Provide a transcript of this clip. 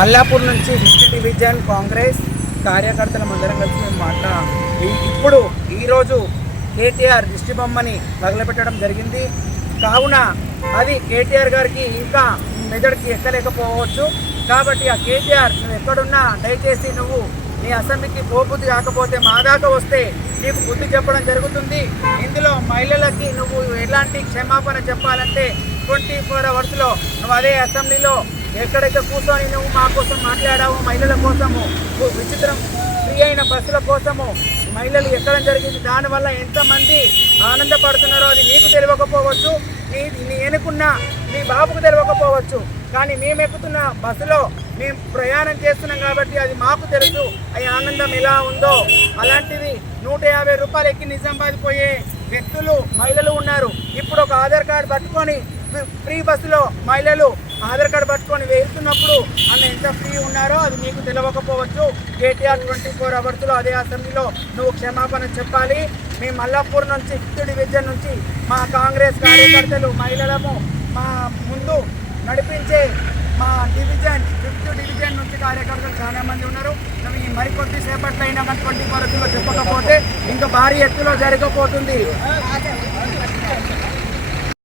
మల్లాపూర్ నుంచి 5th division Congress కార్యకర్తల అందరం కలిసి మేము ఇప్పుడు ఈరోజు కేటీఆర్ దిష్టి బొమ్మని తగలబెట్టడం జరిగింది. కావున అది కేటీఆర్ గారికి ఇంకా మెదడుకి ఎక్కలేకపోవచ్చు. కాబట్టి ఆ కేటీఆర్ నువ్వు ఎక్కడున్నా దయచేసి నువ్వు నీ అసెంబ్లీకి పోబుద్ధి కాకపోతే మా దాకా వస్తే నీకు బుద్ధి చెప్పడం జరుగుతుంది. ఇందులో మహిళలకి నువ్వు ఎలాంటి క్షమాపణ చెప్పాలంటే 24 అవర్స్లో నువ్వు అదే అసెంబ్లీలో ఎక్కడైతే కూర్చొని నువ్వు మా కోసం మాట్లాడావు, మహిళల కోసము విచిత్రం ఫ్రీ అయిన బస్సుల కోసము మహిళలు ఎక్కడం జరిగింది, దానివల్ల ఎంతమంది ఆనందపడుతున్నారో అది నీకు తెలియకపోవచ్చు, నీ ఎన్నుకున్న నీ బాబుకు తెలియకపోవచ్చు. కానీ మేము ఎక్కుతున్న బస్సులో మేము ప్రయాణం చేస్తున్నాం కాబట్టి అది మాకు తెలుసు ఆ ఆనందం ఎలా ఉందో. అలాంటిది 150 రూపాయలు ఎక్కి నిజామాబాద్ పోయే వ్యక్తులు మహిళలు ఉన్నారు. ఇప్పుడు ఒక ఆధార్ కార్డు పట్టుకొని ఫ్రీ బస్సులో మహిళలు ఆధార్ కార్డు పట్టుకొని వెళ్తున్నప్పుడు అన్న ఎంత ఫ్రీ ఉన్నారో అది నీకు తెలియకపోవచ్చు. కేటీఆర్ 24 అవర్స్లో అదే అసెంబ్లీలో నువ్వు క్షమాపణ చెప్పాలి. మేము మల్లాపూర్ నుంచి 5th డివిజన్ నుంచి మా కాంగ్రెస్ కార్యకర్తలు మహిళలము మా ముందు నడిపించే మా డివిజన్ 5th డివిజన్ నుంచి కార్యకర్తలు చాలా మంది ఉన్నారు. మేము ఈ మరికొద్ది సేపట్లో అయినా కానీ 24 చెప్పకపోతే ఇంకా భారీ ఎత్తులో జరగబోతుంది.